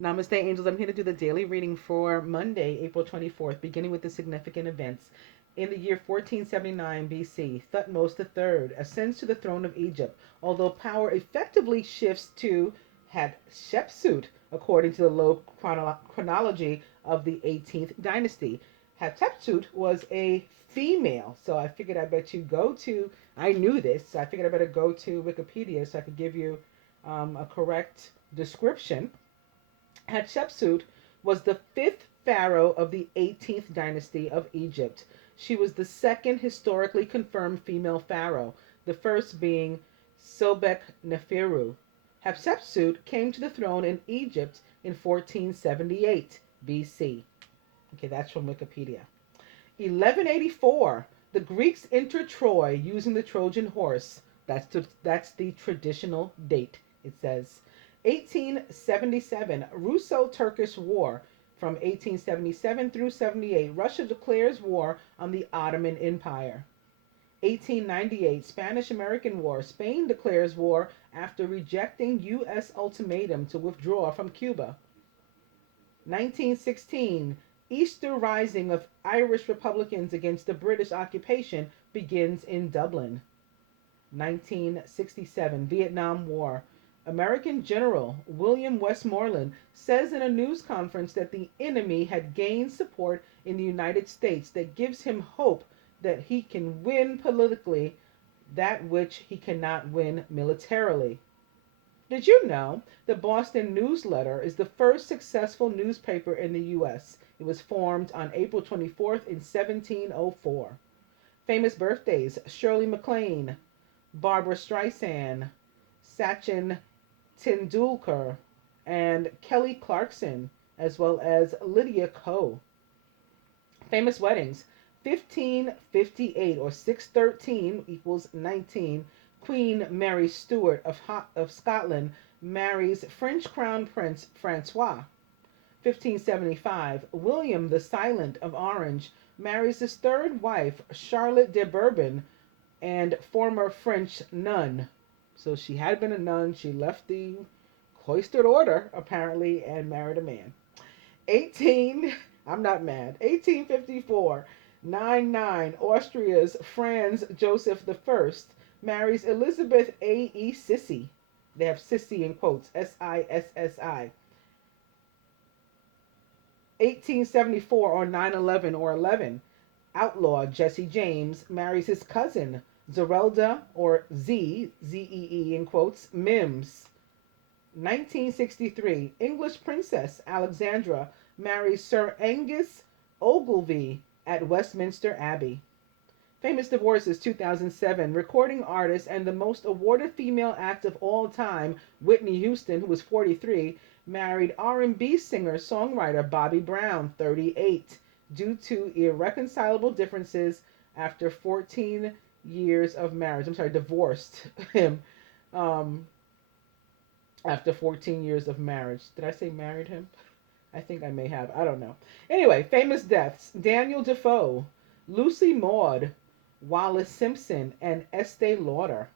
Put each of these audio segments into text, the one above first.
Namaste, angels. I'm here to do the daily reading for Monday, April 24th, beginning with the significant events. In the year 1479 BC, Thutmose III ascends to the throne of Egypt, although power effectively shifts to Hatshepsut, according to the low chronology of the 18th dynasty. Hatshepsut was a female, so I figured I bet you go to, I knew this, so I figured I better go to Wikipedia so I could give you a correct description. Hatshepsut was the fifth pharaoh of the 18th dynasty of Egypt. She was the second historically confirmed female pharaoh, the first being Sobek Neferu. Hatshepsut came to the throne in Egypt in 1478 BC. Okay, that's from Wikipedia. 1184, the Greeks entered Troy using the Trojan horse. That's the traditional date, it says. 1877, Russo-Turkish War. From 1877 through 78, Russia declares war on the Ottoman Empire. 1898, Spanish-American War. Spain declares war after rejecting U.S. ultimatum to withdraw from Cuba. 1916, Easter Rising of Irish Republicans against the British occupation begins in Dublin. 1967, Vietnam War. American General William Westmoreland says in a news conference that the enemy had gained support in the United States that gives him hope that he can win politically that which he cannot win militarily. Did you know the Boston Newsletter is the first successful newspaper in the U.S.? It was formed on April 24th in 1704. Famous birthdays: Shirley MacLaine, Barbara Streisand, Sachin Tendulkar, and Kelly Clarkson, as well as Lydia Ko. Famous weddings: 1558 or 613 equals 19. Queen Mary Stuart of Scotland marries French Crown Prince Francois. 1575, William the Silent of Orange marries his third wife, Charlotte de Bourbon, and former French nun. So she had been a nun. She left the cloistered order, apparently, and married a man. 18, I'm not mad. 1854, 9-9, Austria's Franz Joseph I marries Elizabeth A.E. Sissi. They have Sissi in quotes, Sissi. 1874 or 9/11 or 11, outlaw Jesse James marries his cousin Zerelda or Zee in quotes, Mims. 1963, English Princess Alexandra marries Sir Angus Ogilvy at Westminster Abbey. Famous divorces: 2007, recording artist and the most awarded female act of all time, Whitney Houston, who was 43, married R&B singer-songwriter Bobby Brown, 38, due to irreconcilable differences after 14 years of marriage. I'm sorry, divorced him after 14 years of marriage. Did I say married him? I think I may have. I don't know. Anyway, famous deaths: Daniel Defoe, Lucy Maud, Wallace Simpson, and Estee Lauder.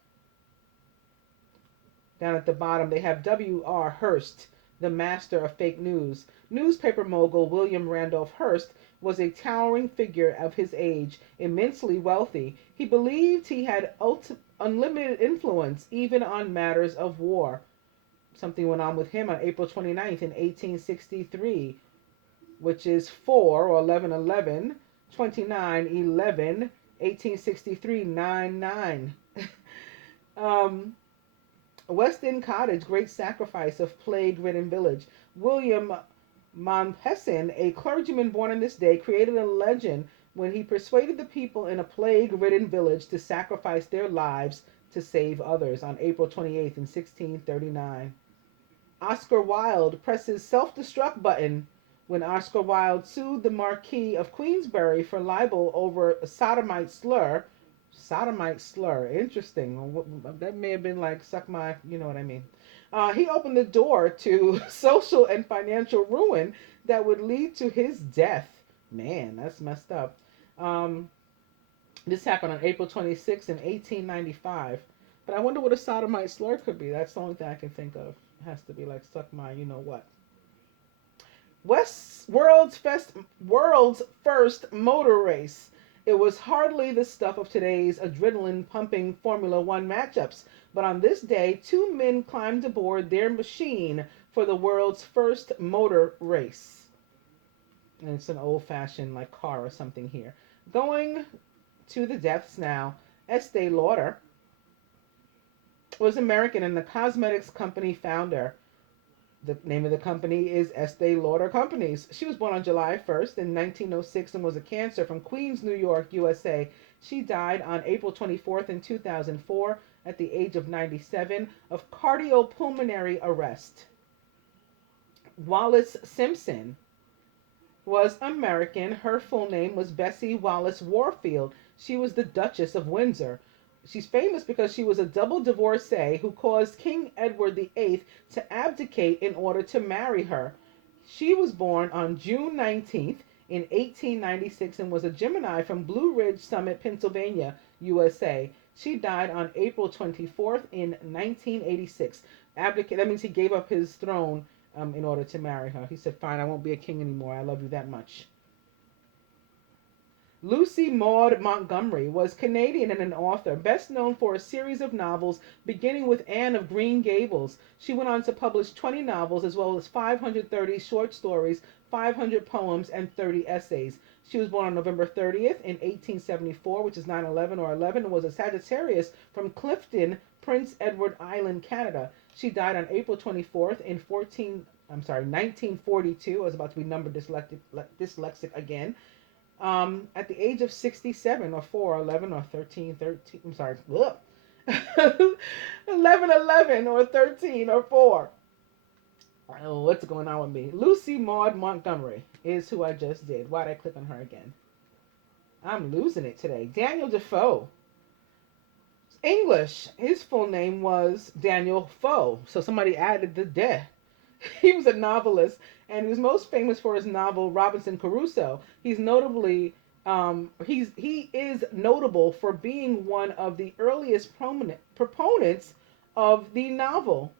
Down at the bottom, they have W.R. Hearst, the master of fake news. Newspaper mogul William Randolph Hearst was a towering figure of his age, immensely wealthy. He believed he had unlimited influence, even on matters of war. Something went on with him on April 29th in 1863, which is 4 or 11/11, 29/11, 1863, 9/9. West End Cottage, great sacrifice of plague-ridden village. William Mompesson, a clergyman born on this day, created a legend when he persuaded the people in a plague-ridden village to sacrifice their lives to save others on April 28th in 1639. Oscar Wilde presses self-destruct button when Oscar Wilde sued the Marquis of Queensberry for libel over a sodomite slur. Sodomite slur. Interesting. That may have been like suck my, you know what I mean. He opened the door to social and financial ruin that would lead to his death. Man, that's messed up. Um, this happened on April 26th in 1895. But I wonder what a sodomite slur could be. That's the only thing I can think of. It has to be like suck my, you know what. World's first motor race. It was hardly the stuff of today's adrenaline pumping Formula One matchups, but on this day, two men climbed aboard their machine for the world's first motor race. And it's an old fashioned like car or something here. Going to the depths now, Estee Lauder was American and the cosmetics company founder. The name of the company is Estee Lauder Companies. She was born on July 1st in 1906 and was a Cancer from Queens, New York, USA. She died on April 24th in 2004 at the age of 97 of cardiopulmonary arrest. Wallis Simpson was American. Her full name was Bessie Wallace Warfield. She was the Duchess of Windsor. She's famous because she was a double divorcee who caused King Edward VIII to abdicate in order to marry her. She was born on June 19th in 1896 and was a Gemini from Blue Ridge Summit, Pennsylvania, USA. She died on April 24th in 1986. Abdicate, that means he gave up his throne in order to marry her. He said, fine, I won't be a king anymore. I love you that much. Lucy Maud Montgomery was Canadian and an author, best known for a series of novels beginning with Anne of Green Gables. She went on to publish 20 novels as well as 530 short stories, 500 poems, and 30 essays. She was born on November 30th in 1874, which is 9/11 or 11, and was a Sagittarius from Clifton, Prince Edward Island, Canada. She died on April 24th in 1942. I was about to be number dyslexic again. At the age of 67 or 4 or 11 or 13, I'm sorry, 11, 11 or 13 or 4. Oh, what's going on with me? Lucy Maud Montgomery is who I just did. Why'd I click on her again? I'm losing it today. Daniel Defoe. English. His full name was Daniel Foe. So somebody added the de. He was a novelist, and he was most famous for his novel Robinson Crusoe. He is notable for being one of the earliest proponents of the novel,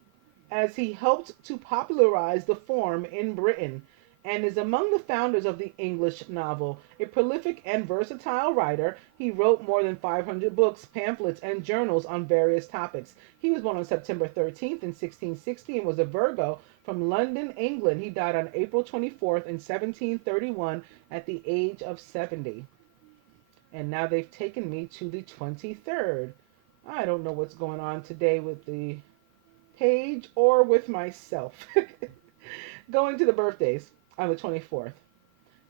as he helped to popularize the form in Britain, and is among the founders of the English novel. A prolific and versatile writer, he wrote more than 500 books, pamphlets, and journals on various topics. He was born on September 13th in 1660 and was a Virgo from London, England. He died on April 24th in 1731 at the age of 70. And now they've taken me to the 23rd. I don't know what's going on today with the page or with myself. Going to the birthdays on the 24th.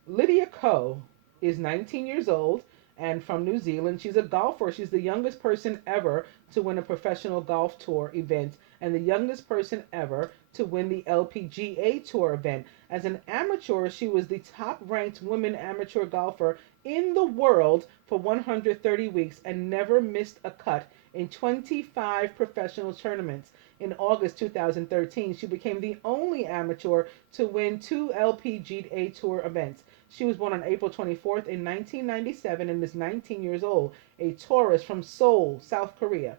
Lydia Ko is 19 years old and from New Zealand. She's a golfer. She's the youngest person ever to win a professional golf tour event and the youngest person ever to win the LPGA Tour event. As an amateur, she was the top-ranked women amateur golfer in the world for 130 weeks and never missed a cut in 25 professional tournaments. In August 2013, she became the only amateur to win 2 LPGA Tour events. She was born on April 24th in 1997 and is 19 years old, a Taurus from Seoul, South Korea.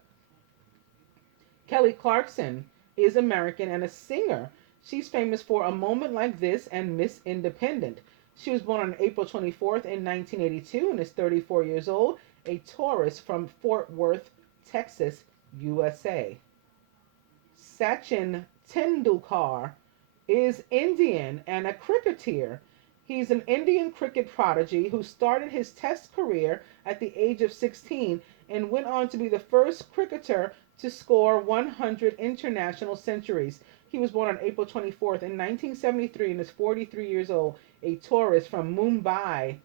Kelly Clarkson is American and a singer. She's famous for A Moment Like This and Miss Independent. She was born on April 24th in 1982 and is 34 years old, a Taurus from Fort Worth, Texas, USA. Sachin Tendulkar is Indian and a cricketer. He's an Indian cricket prodigy who started his test career at the age of 16 and went on to be the first cricketer to score 100 international centuries. He was born on April 24th in 1973 and is 43 years old, a Taurus from Mumbai,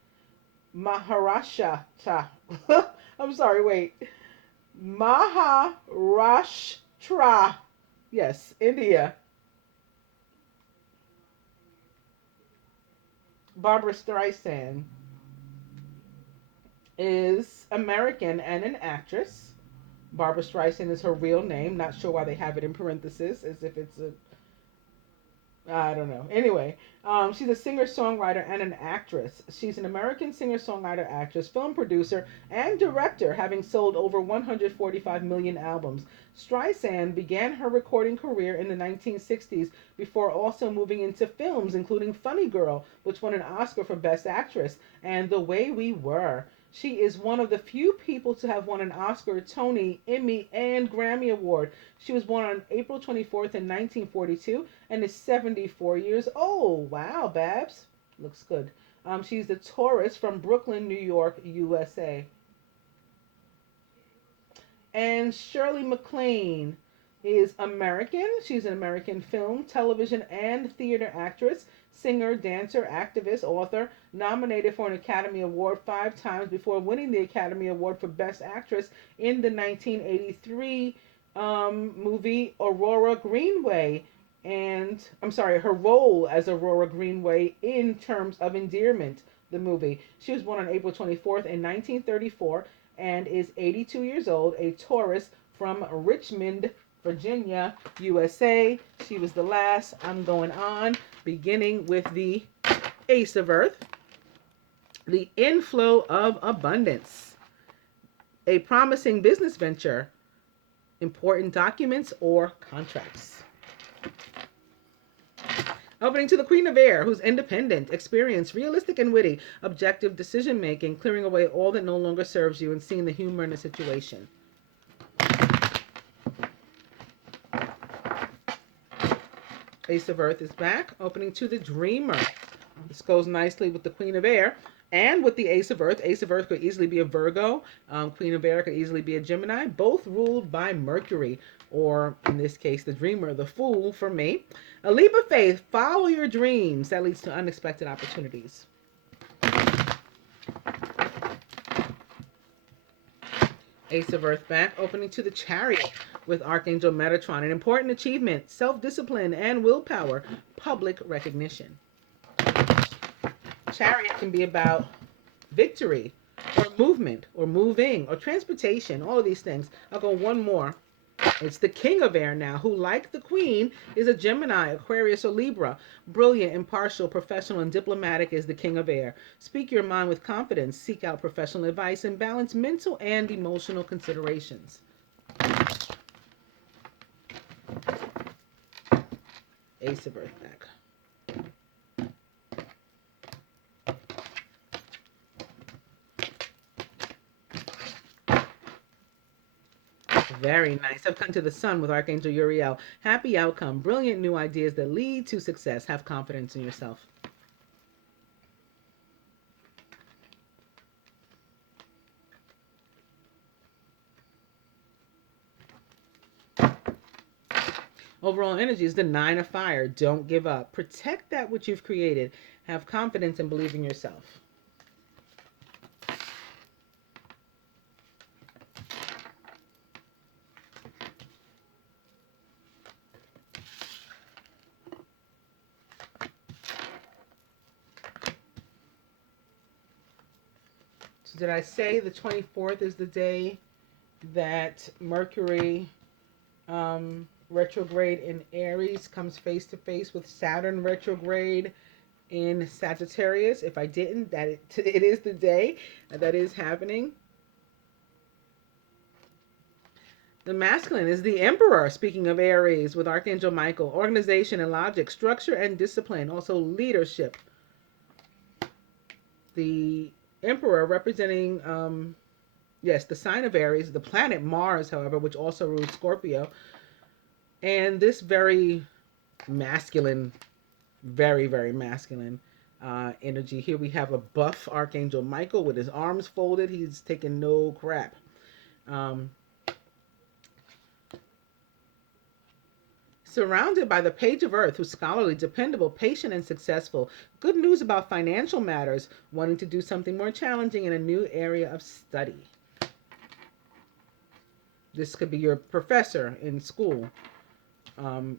Maharashtra. I'm sorry, wait. Maharashtra. Yes, India. Barbra Streisand is American and an actress. Barbra Streisand is her real name. Not sure why they have it in parentheses, as if it's I don't know. Anyway, she's a singer songwriter and an actress. She's an American singer songwriter, actress, film producer, and director, having sold over 145 million albums. Streisand began her recording career in the 1960s before also moving into films, including Funny Girl, which won an Oscar for Best Actress, and The Way We Were. She is one of the few people to have won an Oscar, Tony, Emmy, and Grammy Award. She was born on April 24th in 1942 and is 74 years old. Wow, Babs. Looks good. She's the Taurus from Brooklyn, New York, USA. And Shirley MacLaine is American. She's an American film, television, and theater actress, singer, dancer, activist, author, nominated for an Academy Award 5 times before winning the Academy Award for Best Actress in the 1983 movie Aurora Greenway. And I'm sorry, her role as Aurora Greenway in Terms of Endearment, the movie. She was born on April 24th in 1934 and is 82 years old, a Taurus from Richmond, Virginia, USA. She was the last. I'm going on, beginning with the Ace of Earth, the inflow of abundance, a promising business venture, important documents or contracts. Opening to the Queen of Air, who's independent, experienced, realistic and witty, objective decision making, clearing away all that no longer serves you and seeing the humor in a situation. Ace of Earth is back. Opening to the Dreamer. This goes nicely with the Queen of Air and with the Ace of Earth. Ace of Earth could easily be a Virgo. Queen of Air could easily be a Gemini. Both ruled by Mercury, or in this case, the Dreamer, the Fool for me. A leap of faith. Follow your dreams. That leads to unexpected opportunities. Ace of Earth back. Opening to the Chariot with Archangel Metatron. An important achievement, self-discipline and willpower, public recognition. Chariot can be about victory or movement or moving or transportation, all of these things. I'll go one more. It's the King of Air now, who, like the Queen, is a Gemini, Aquarius, or Libra. Brilliant, impartial, professional, and diplomatic is the King of Air. Speak your mind with confidence, seek out professional advice, and balance mental and emotional considerations. Ace of Earth back. Very nice. I've come to the Sun with Archangel Uriel. Happy outcome. Brilliant new ideas that lead to success. Have confidence in yourself. Overall energy is the Nine of Fire. Don't give up. Protect that which you've created. Have confidence and believe in yourself. So did I say the 24th is the day that Mercury retrograde in Aries comes face to face with Saturn retrograde in Sagittarius? If I didn't, it is the day that is happening. The masculine is the Emperor, speaking of Aries, with Archangel Michael. Organization and logic, structure and discipline, also leadership. The Emperor representing, yes, the sign of Aries, the planet Mars, however, which also rules Scorpio. And this very masculine, very, very masculine energy. Here we have a buff Archangel Michael with his arms folded. He's taking no crap. Surrounded by the Page of Earth, who's scholarly, dependable, patient, and successful. Good news about financial matters. Wanting to do something more challenging in a new area of study. This could be your professor in school.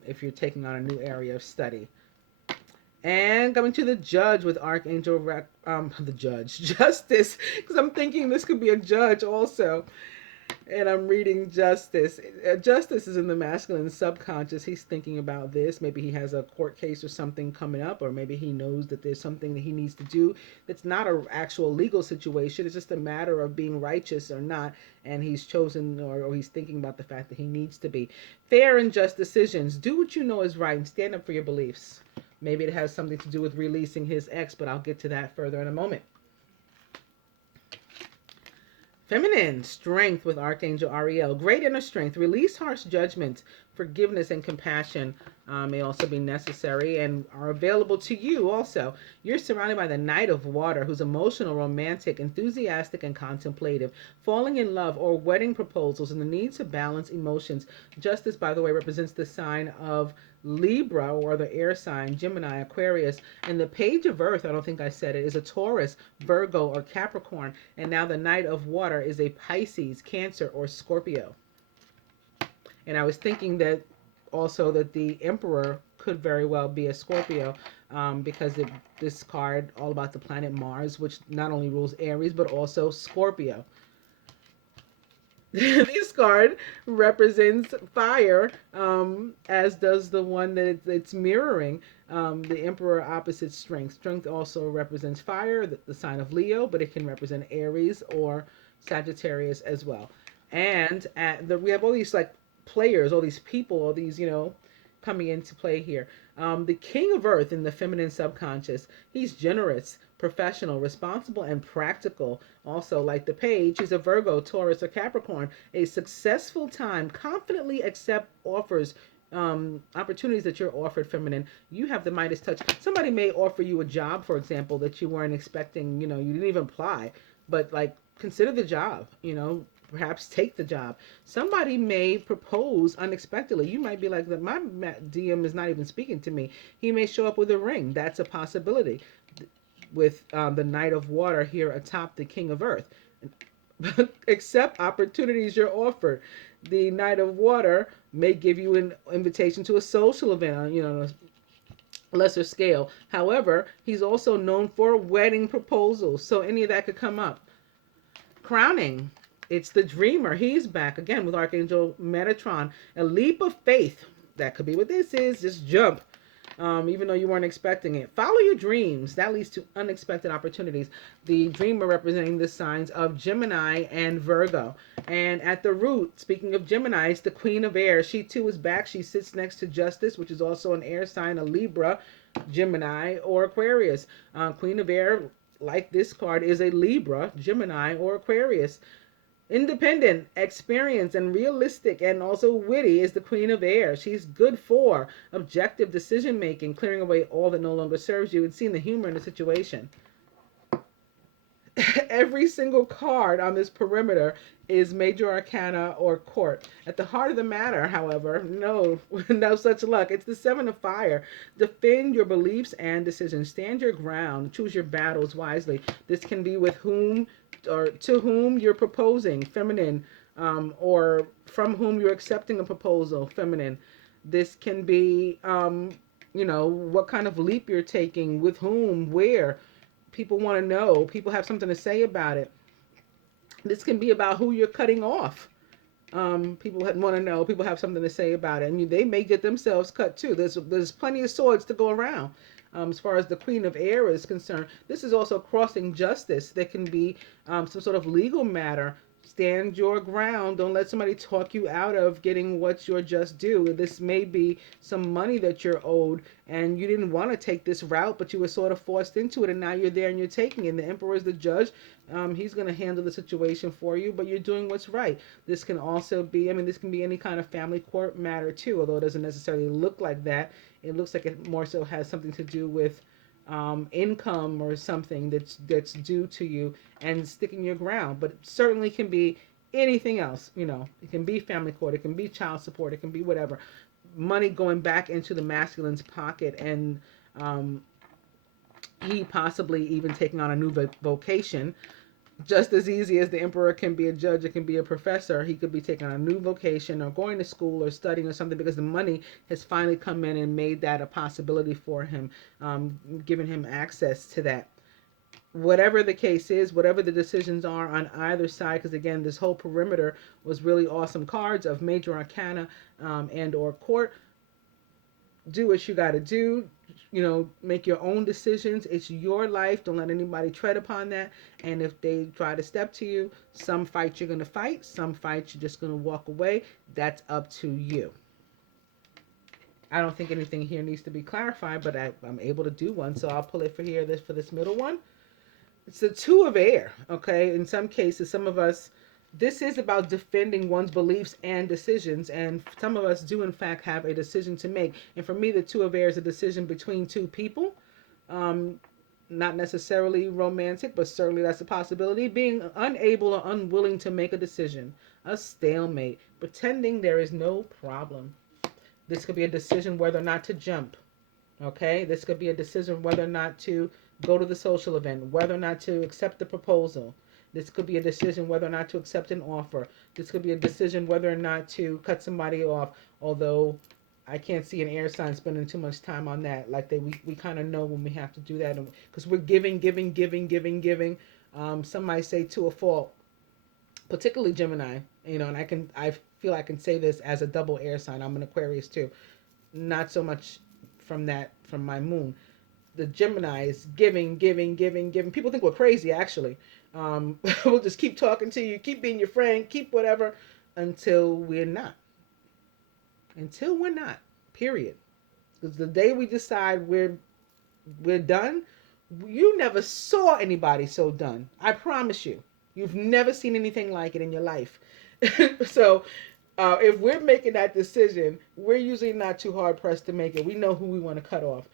If you're taking on a new area of study. And coming to the Judge with Archangel, the Judge, Justice, because I'm thinking this could be a judge also. And I'm reading justice. Justice is in the masculine subconscious. He's thinking about this. Maybe he has a court case or something coming up, or maybe he knows that there's something that he needs to do that's not an actual legal situation. It's just a matter of being righteous or not. And he's chosen, or he's thinking about the fact that he needs to be. Fair and just decisions. Do what you know is right and stand up for your beliefs. Maybe it has something to do with releasing his ex, but I'll get to that further in a moment. Feminine strength with Archangel Ariel. Great inner strength. Release harsh judgments. Forgiveness and compassion may also be necessary and are available to you also. You're surrounded by the Knight of Water, who's emotional, romantic, enthusiastic, and contemplative. Falling in love or wedding proposals and the need to balance emotions. Justice, by the way, represents the sign of Libra, or the air sign, Gemini, Aquarius. And the page of earth, I don't think I said it, is a Taurus, Virgo, or Capricorn. And now the Knight of Water is a Pisces, Cancer, or Scorpio. And I was thinking that also that the Emperor could very well be a Scorpio, because this card all about the planet Mars, which not only rules Aries but also Scorpio. This card represents fire, as does the one that it's mirroring, the Emperor opposite strength. Strength also represents fire, the sign of Leo, but it can represent Aries or Sagittarius as well. And we have all these like players, all these people, all these, coming into play here. The King of Earth in the feminine subconscious, he's generous, professional, responsible, and practical. Also, like the page, he's a Virgo, Taurus, or Capricorn. A successful time, confidently accept offers, opportunities that you're offered, feminine. You have the Midas touch. Somebody may offer you a job, for example, that you weren't expecting, you didn't even apply, but like consider the job, perhaps take the job. Somebody may propose unexpectedly. You might be like, my DM is not even speaking to me. He may show up with a ring. That's a possibility. With the Knight of Water here atop the King of Earth. Accept opportunities you're offered. The Knight of Water may give you an invitation to a social event on, a lesser scale. However, he's also known for wedding proposals, so any of that could come up. Crowning. It's the dreamer. He's back again with Archangel Metatron. A leap of faith. That could be what this is. Just jump. Even though you weren't expecting it. Follow your dreams. That leads to unexpected opportunities. The dreamer representing the signs of Gemini and Virgo. And at the root, speaking of Gemini, it's the Queen of Air. She too is back. She sits next to Justice, which is also an air sign, a Libra, Gemini, or Aquarius. Queen of Air, like this card, is a Libra, Gemini, or Aquarius. Independent, experienced, and realistic, and also witty is the Queen of Air. She's good for objective decision making, clearing away all that no longer serves you, and seeing the humor in the situation. Every single card on this perimeter is Major Arcana or Court. At the heart of the matter, however, no such luck. It's the Seven of Fire. Defend your beliefs and decisions. Stand your ground. Choose your battles wisely. This can be with whom or to whom you're proposing, feminine, or from whom you're accepting a proposal, feminine. This can be, what kind of leap you're taking, with whom, where. People want to know. People have something to say about it. This can be about who you're cutting off. People want to know. People have something to say about it. And they may get themselves cut too. There's plenty of swords to go around. As far as the Queen of Air is concerned, this is also crossing justice. There can be some sort of legal matter. Stand your ground. Don't let somebody talk you out of getting what you're just due. This may be some money that you're owed, and you didn't want to take this route, but you were sort of forced into it, and now you're there and you're taking it. And the Emperor is the judge. He's going to handle the situation for you, but you're doing what's right. This can also be, this can be any kind of family court matter too, although it doesn't necessarily look like that. It looks like it more so has something to do with income or something that's due to you, and sticking your ground. But it certainly can be anything else. It can be family court, it can be child support, it can be whatever. Money going back into the masculine's pocket, and he possibly even taking on a new vocation. Just as easy as the Emperor can be a judge, it can be a professor. He could be taking on a new vocation or going to school or studying or something, because the money has finally come in and made that a possibility for him, giving him access to that. whatever the case is, whatever the decisions are on either side, because again, this whole perimeter was really awesome cards of major arcana and or court. Do what you got to do. Make your own decisions. It's your life. Don't let anybody tread upon that. And if they try to step to you, some fights you're going to fight, some fights you're just going to walk away. That's up to you. I don't think anything here needs to be clarified, but I'm able to do one, so I'll pull it for here. For this middle one, it's the Two of Air. Okay, in some cases, some of us, this is about defending one's beliefs and decisions, and some of us do in fact have a decision to make. And for me, the Two of Air is a decision between two people. Not necessarily romantic, but certainly that's a possibility. Being unable or unwilling to make a decision, a stalemate, pretending there is no problem. This could be a decision whether or not to jump. Okay, this could be a decision whether or not to go to the social event, whether or not to accept the proposal. This could be a decision whether or not to accept an offer. This could be a decision whether or not to cut somebody off, although I can't see an air sign spending too much time on that. Like we kind of know when we have to do that, because we're giving. Some might say to a fault, particularly Gemini. And I feel I can say this as a double air sign. I'm an Aquarius too. Not so much from my moon. The Gemini is giving. People think we're crazy, actually. We'll just keep talking to you, keep being your friend, keep whatever, until we're not. Period. Because the day we decide we're done, you never saw anybody so done. I promise you. You've never seen anything like it in your life. So if we're making that decision, we're usually not too hard pressed to make it. We know who we want to cut off.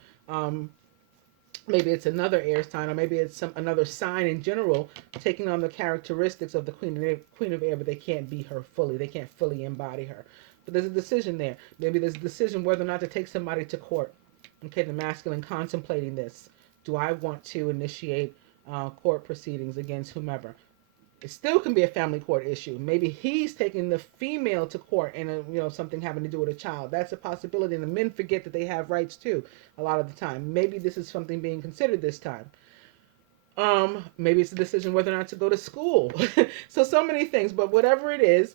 Maybe it's another air sign, or maybe it's another sign in general taking on the characteristics of the Queen of Air, but they can't be her fully. They can't fully embody her. But there's a decision there. Maybe there's a decision whether or not to take somebody to court. Okay, the masculine contemplating this. Do I want to initiate court proceedings against whomever? It still can be a family court issue. Maybe he's taking the female to court and something having to do with a child. That's a possibility. And the men forget that they have rights too a lot of the time. Maybe this is something being considered this time. Maybe it's a decision whether or not to go to school. So many things. But whatever it is,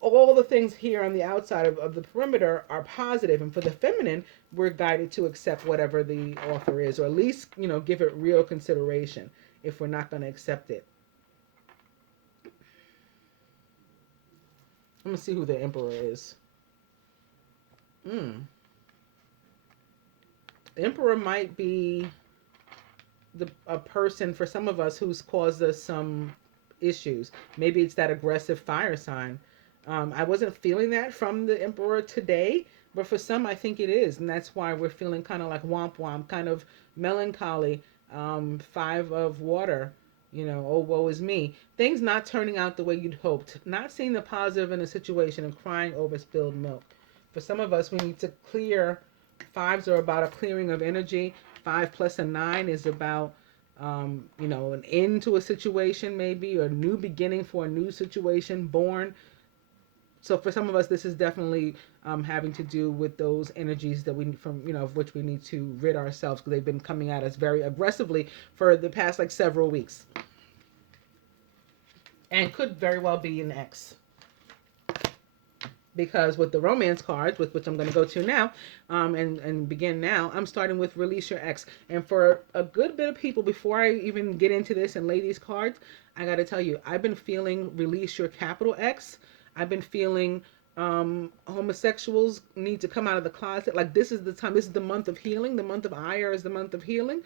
all the things here on the outside of the perimeter are positive. And for the feminine, we're guided to accept whatever the offer is, or at least give it real consideration if we're not going to accept it. I'm going to see who the Emperor is. The Emperor might be a person for some of us who's caused us some issues. Maybe it's that aggressive fire sign. I wasn't feeling that from the Emperor today, but for some I think it is. And that's why we're feeling kind of like womp womp, kind of melancholy. 5 of water. Oh, woe is me. Things not turning out the way you'd hoped. Not seeing the positive in a situation and crying over spilled milk. For some of us, we need to clear. 5s are about a clearing of energy. 5 plus a 9 is about, an end to a situation maybe, or a new beginning for a new situation born. So for some of us, this is definitely having to do with those energies that of which we need to rid ourselves, because they've been coming at us very aggressively for the past several weeks, and could very well be an ex. Because with the romance cards, with which I'm going to go to now, and begin now, I'm starting with release your ex. And for a good bit of people, before I even get into this and lay these cards, I got to tell you, I've been feeling release your capital X. I've been feeling homosexuals need to come out of the closet. This is the time. This is the month of healing. The month of Iyar is the month of healing.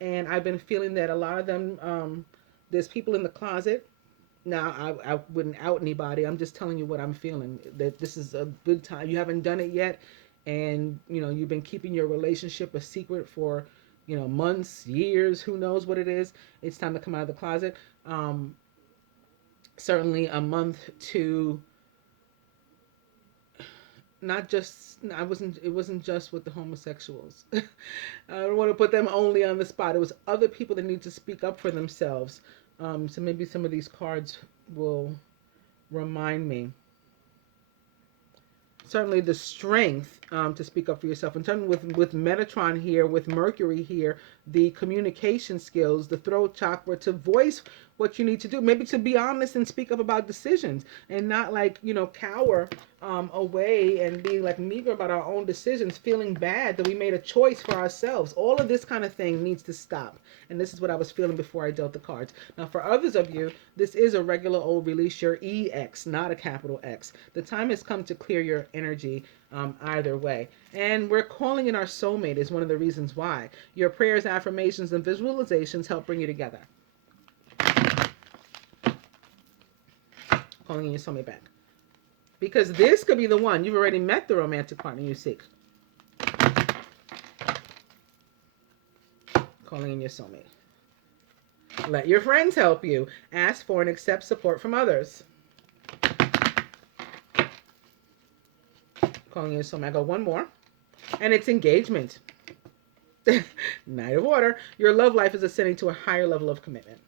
And I've been feeling that a lot of them, there's people in the closet. Now, I wouldn't out anybody. I'm just telling you what I'm feeling. That this is a good time. You haven't done it yet. And, you've been keeping your relationship a secret for, months, years, who knows what it is. It's time to come out of the closet. Certainly a month to it wasn't just with the homosexuals. I don't want to put them only on the spot. It was other people that need to speak up for themselves. So maybe some of these cards will remind me. certainly the strength to speak up for yourself. And certainly with Metatron here, with Mercury here, the communication skills, the throat chakra, to voice what you need to do, maybe to be honest and speak up about decisions, and not like, cower away and be like meager about our own decisions, feeling bad that we made a choice for ourselves. All of this kind of thing needs to stop. And this is what I was feeling before I dealt the cards. Now, for others of you, this is a regular old release your EX, not a capital X. The time has come to clear your energy either way. And we're calling in our soulmate is one of the reasons why. Your prayers, affirmations, and visualizations help bring you together. Calling in your soulmate back. Because this could be the one. You've already met the romantic partner you seek. Calling in your soulmate. Let your friends help you. Ask for and accept support from others. Calling in your soulmate. I got one more. And it's engagement. Knight of Water. Your love life is ascending to a higher level of commitment.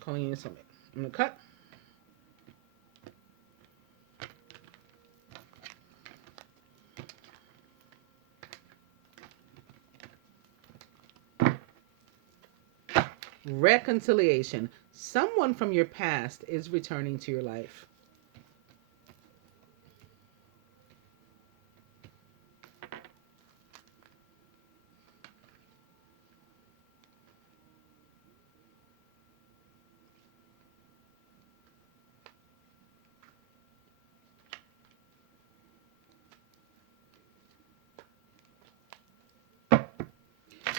Calling in your soulmate. I'm going to cut. Reconciliation. Someone from your past is returning to your life.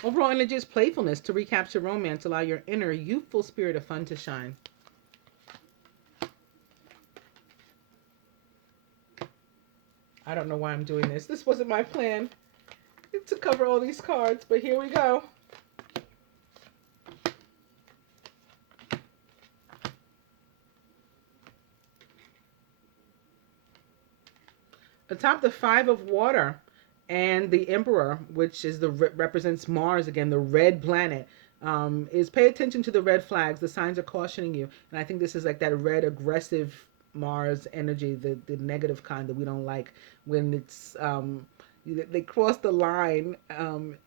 Overall energy is playfulness. To recapture romance, allow your inner youthful spirit of fun to shine. I don't know why I'm doing this. This wasn't my plan to cover all these cards, but here we go. Atop the Five of Water and the Emperor, which is represents Mars again, the red planet, is pay attention to the red flags. The signs are cautioning you, and I think this is like that red aggressive Mars energy, the negative kind that we don't like when it's they cross the line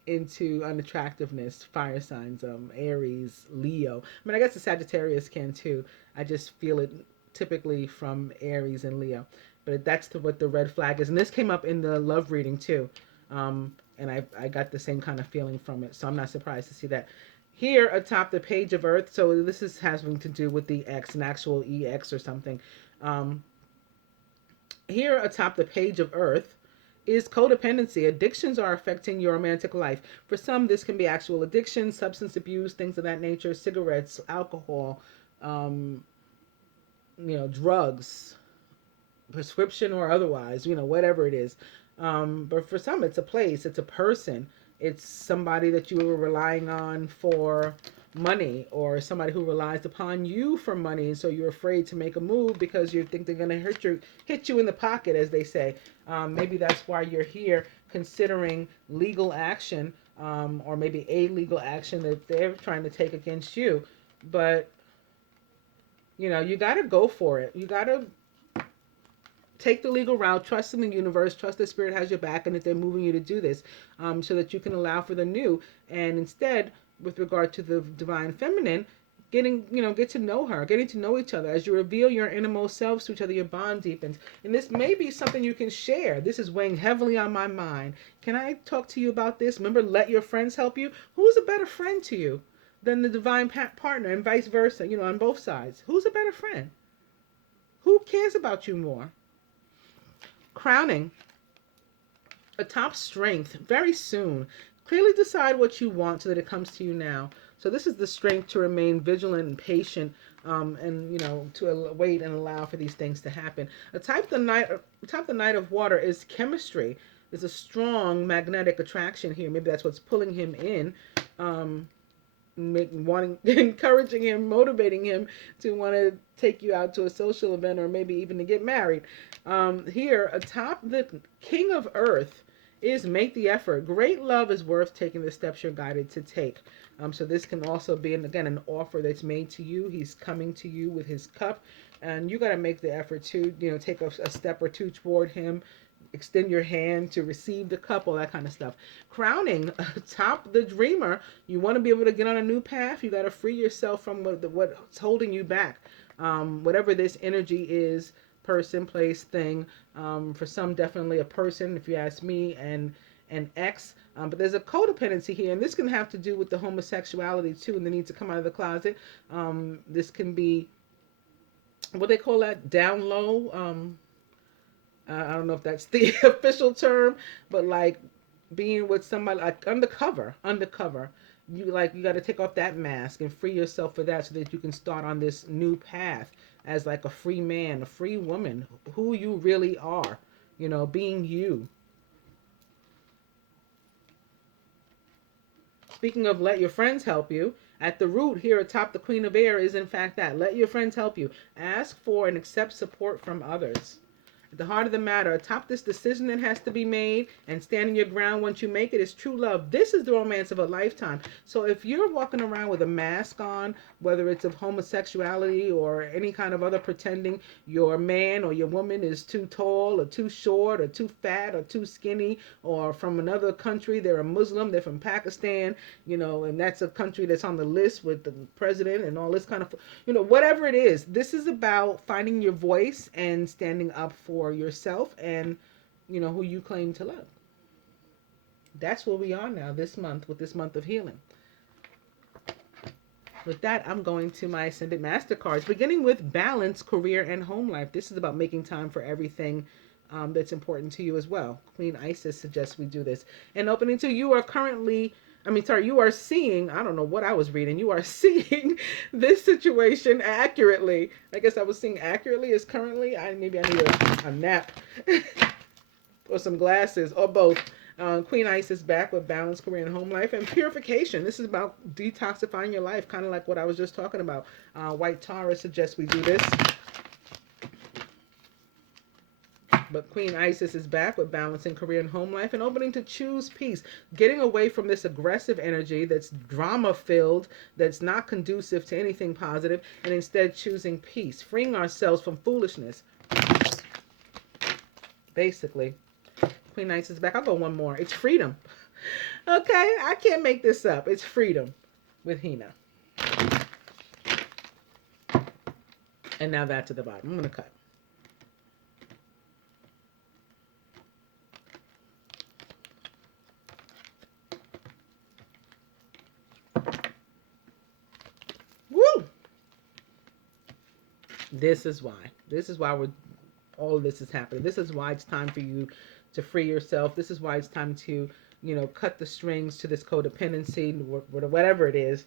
into unattractiveness. Fire signs, Aries, Leo. I mean, I guess the Sagittarius can too. I just feel it typically from Aries and Leo. But that's what the red flag is. And this came up in the love reading too. And I got the same kind of feeling from it. So I'm not surprised to see that. Here atop the page of Earth, so this is having to do with the X, an actual EX or something. Here atop the page of Earth is codependency. Addictions are affecting your romantic life. For some, this can be actual addiction, substance abuse, things of that nature, cigarettes, alcohol, drugs, prescription or otherwise, whatever it is. But for some, it's a place, it's a person, it's somebody that you were relying on for money, or somebody who relies upon you for money, and so you're afraid to make a move because you think they're going to hit you in the pocket, as they say. Maybe that's why you're here considering legal action, or maybe a legal action that they're trying to take against you. But you got to go for it. You got to take the legal route, trust in the universe, trust the spirit has your back, and that they're moving you to do this, so that you can allow for the new. And instead, with regard to the divine feminine, get to know her, getting to know each other. As you reveal your innermost selves to each other, your bond deepens. And this may be something you can share. This is weighing heavily on my mind. Can I talk to you about this? Remember, let your friends help you. Who's a better friend to you than the divine partner, and vice versa, on both sides? Who's a better friend? Who cares about you more? Crowning. Atop strength. Very soon. Clearly decide what you want so that it comes to you now. So this is the strength to remain vigilant and patient, and to wait and allow for these things to happen. Atop the Knight of Water is chemistry. There's a strong magnetic attraction here. Maybe that's what's pulling him in. Encouraging him, motivating him to want to take you out to a social event, or maybe even to get married. Here atop the King of Earth is make the effort. Great love is worth taking the steps you're guided to take. So this can also be, again, an offer that's made to you. He's coming to you with his cup, and you got to make the effort to, take a step or two toward him. Extend your hand to receive the cup, all that kind of stuff. Crowning, top the dreamer. You want to be able to get on a new path. You got to free yourself from what's holding you back. Whatever this energy is, person, place, thing. For some, definitely a person, if you ask me, and an ex. But there's a codependency here, and this can have to do with the homosexuality too, and the need to come out of the closet. This can be what they call that, down low. I don't know if that's the official term, but like being with somebody like undercover. You got to take off that mask and free yourself for that, so that you can start on this new path as like a free man, a free woman, who you really are, being you. Speaking of let your friends help you, at the root here atop the Queen of Air is in fact that. Let your friends help you. Ask for and accept support from others. At the heart of the matter, atop this decision that has to be made and standing your ground once you make it is true love. This is the romance of a lifetime. So if you're walking around with a mask on, whether it's of homosexuality or any kind of other pretending your man or your woman is too tall or too short or too fat or too skinny, or from another country, they're a Muslim, they're from Pakistan, and that's a country that's on the list with the president and all this kind of, whatever it is, this is about finding your voice and standing up for yourself and who you claim to love. That's where we are now this month, with this month of healing. With that, I'm going to my Ascended Master cards, beginning with balance, career, and home life. This is about making time for everything that's important to you as well. Queen Isis suggests we do this. And opening to you are you are seeing, I don't know what I was reading, you are seeing this situation accurately. I guess I was seeing accurately as currently. Maybe I need a nap or some glasses or both. Queen Isis back with balance, career, and home life, and purification. This is about detoxifying your life, kind of like what I was just talking about. White Tara suggests we do this. But Queen Isis is back with balancing career and home life and opening to choose peace. Getting away from this aggressive energy that's drama-filled, that's not conducive to anything positive, and instead choosing peace. Freeing ourselves from foolishness. Basically. Queen Isis is back. I'll go one more. It's freedom. Okay? I can't make this up. It's freedom with Hina. And now that to the bottom. I'm going to cut. This is why all of this is happening. This is why it's time for you to free yourself. This is why it's time to, cut the strings to this codependency, whatever it is.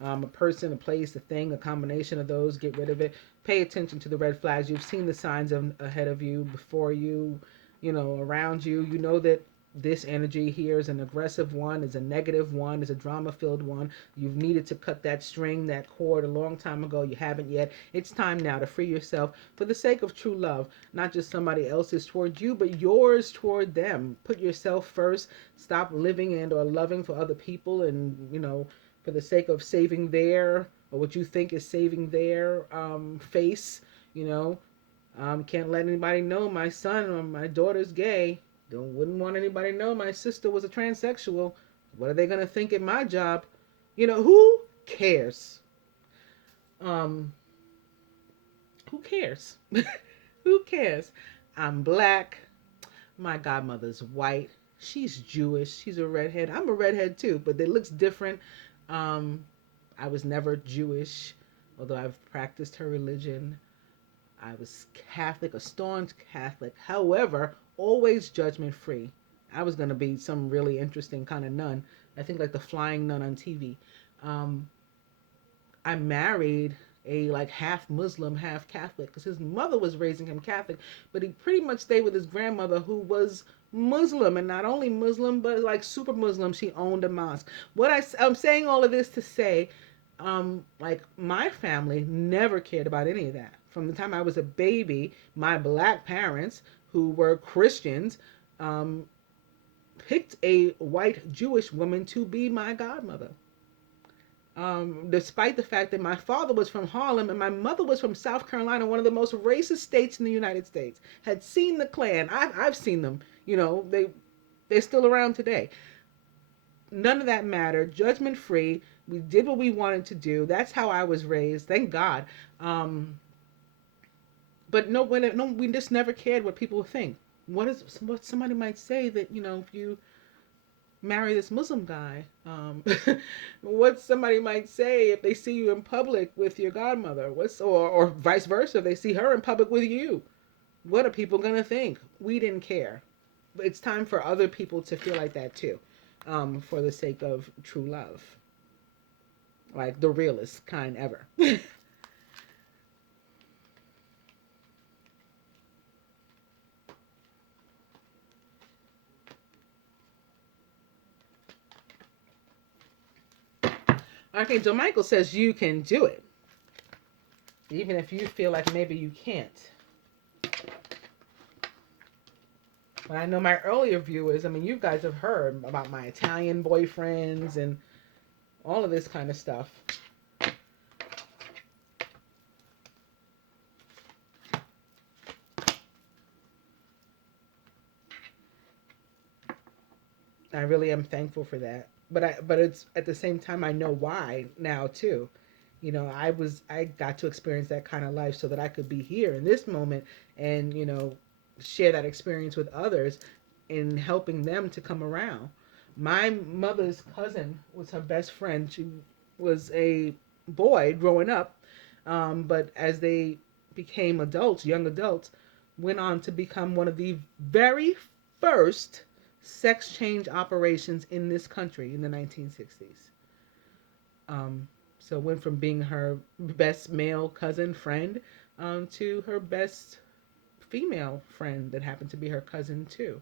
A person, a place, a thing, a combination of those. Get rid of it. Pay attention to the red flags. You've seen the signs ahead of you, before you, around you. You know that this energy here is an aggressive one, is a negative one, is a drama-filled one. You've needed to cut that string, that cord a long time ago. You haven't yet. It's time now to free yourself for the sake of true love. Not just somebody else's toward you, but yours toward them. Put yourself first. Stop living and or loving for other people and, for the sake of saving their, or what you think is saving their face. Can't let anybody know my son or my daughter's gay. Wouldn't want anybody to know my sister was a transsexual. What are they going to think at my job? Who cares? Who cares? Who cares? I'm black. My godmother's white. She's Jewish. She's a redhead. I'm a redhead too, but it looks different. I was never Jewish, although I've practiced her religion. I was Catholic, a staunch Catholic. However, always judgment free. I was going to be some really interesting kind of nun. I think like the flying nun on TV. I married a half Muslim, half Catholic, because his mother was raising him Catholic, but he pretty much stayed with his grandmother, who was Muslim, and not only Muslim, but super Muslim. She owned a mosque. I'm saying all of this to say, my family never cared about any of that. From the time I was a baby, my black parents, who were Christians, picked a white Jewish woman to be my godmother. Despite the fact that my father was from Harlem and my mother was from South Carolina, one of the most racist states in the United States, had seen the Klan. I've seen them. They're still around today. None of that mattered. Judgment free. We did what we wanted to do. That's how I was raised. Thank God. But no, we just never cared what people would think. What somebody might say that if you marry this Muslim guy, what somebody might say if they see you in public with your godmother, or vice versa, if they see her in public with you, what are people gonna think? We didn't care. But it's time for other people to feel like that too, for the sake of true love, like the realest kind ever. Archangel Michael says you can do it, even if you feel like maybe you can't. But I know my earlier viewers, you guys have heard about my Italian boyfriends and all of this kind of stuff. I really am thankful for that. But it's at the same time I know why now too. I got to experience that kind of life so that I could be here in this moment and share that experience with others in helping them to come around. My mother's cousin was her best friend. She was a boy growing up, but as they became adults, young adults, went on to become one of the very first sex change operations in this country in the 1960s. So went from being her best male cousin friend to her best female friend that happened to be her cousin too.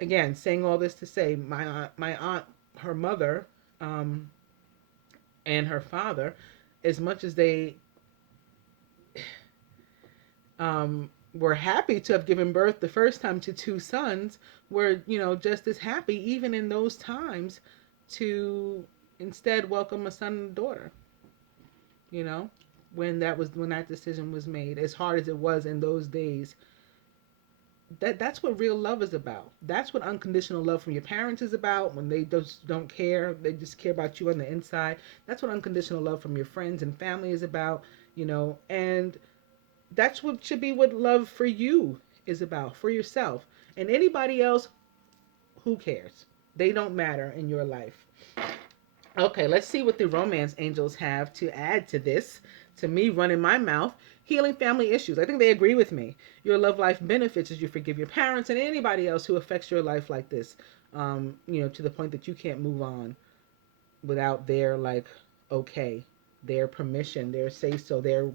Again, saying all this to say, my aunt, her mother, and her father, as much as they were happy to have given birth the first time to two sons, were just as happy even in those times to instead welcome a son and a daughter. When that decision was made, as hard as it was in those days. That's what real love is about. That's what unconditional love from your parents is about, when they just don't care, they just care about you on the inside. That's what unconditional love from your friends and family is about, and that's what should be what love for you is about, for yourself. And anybody else, who cares? They don't matter in your life. Okay, let's see what the romance angels have to add to this, to me running my mouth. Healing family issues. I think they agree with me. Your love life benefits as you forgive your parents and anybody else who affects your life like this, to the point that you can't move on without their, okay, their permission, their say-so, their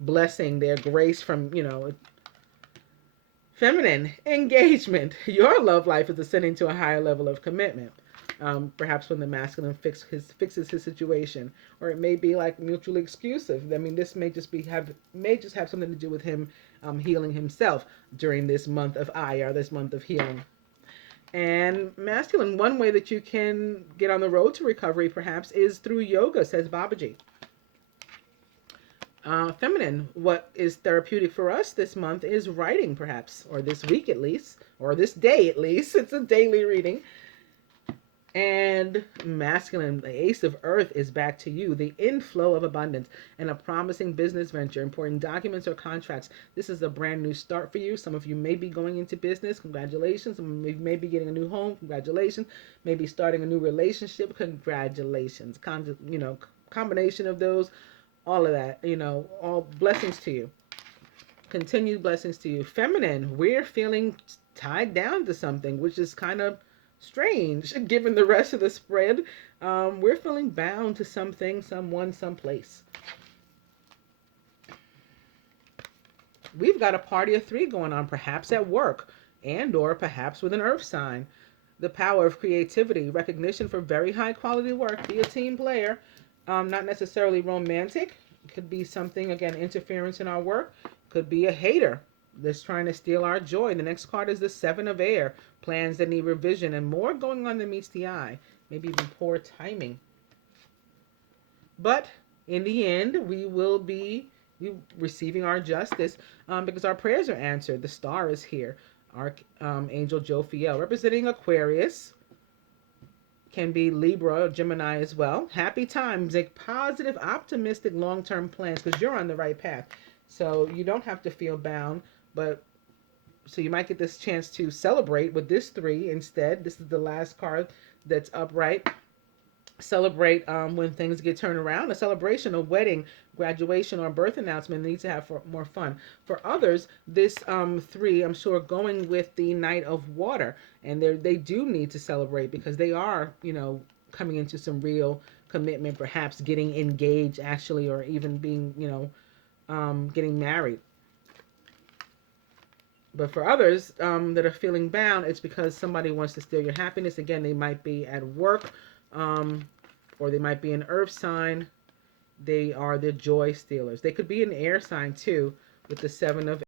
blessing, their grace from, feminine engagement. Your love life is ascending to a higher level of commitment. Perhaps when the masculine fixes his situation, or it may be mutually exclusive. This may just have something to do with him healing himself during this month of Iyar, this month of healing. And masculine, one way that you can get on the road to recovery, perhaps, is through yoga, says Babaji. Feminine, what is therapeutic for us this month is writing, perhaps, or this week at least, or this day at least. It's a daily reading. And masculine, the ace of earth is back to you, the inflow of abundance and a promising business venture, important documents or contracts. This is a brand new start for you. Some of you may be going into business. Congratulations. Some of you may be getting a new home. Congratulations. Maybe starting a new relationship. Congratulations. Combination of those, all of that, all blessings to you. Continued blessings to you. Feminine, we're feeling tied down to something, which is kind of strange given the rest of the spread. We're feeling bound to something, someone, someplace. We've got a party of three going on, perhaps at work, and or perhaps with an earth sign. The power of creativity, recognition for very high quality work. Be a team player. Not necessarily romantic. It could be something, again, interference in our work. Could be a hater. that's trying to steal our joy. The next card is the Seven of Air, plans that need revision, and more going on than meets the eye. Maybe even poor timing. But in the end, we will be receiving our justice because our prayers are answered. The star is here. Archangel Jophiel, representing Aquarius. Can be Libra or Gemini as well. Happy times, make positive, optimistic, long-term plans because you're on the right path. So you don't have to feel bound, but so you might get this chance to celebrate with this 3 instead. This is the last card that's upright. Celebrate when things get turned around. A celebration, a wedding, graduation, or a birth announcement needs to have more fun. For others, this 3, I'm sure, going with the Knight of Water, and they do need to celebrate because they are, coming into some real commitment, perhaps getting engaged actually, or even being, getting married. But for others that are feeling bound, it's because somebody wants to steal your happiness. Again, they might be at work, or they might be an earth sign. They are the joy stealers. They could be an air sign too, with the 7 of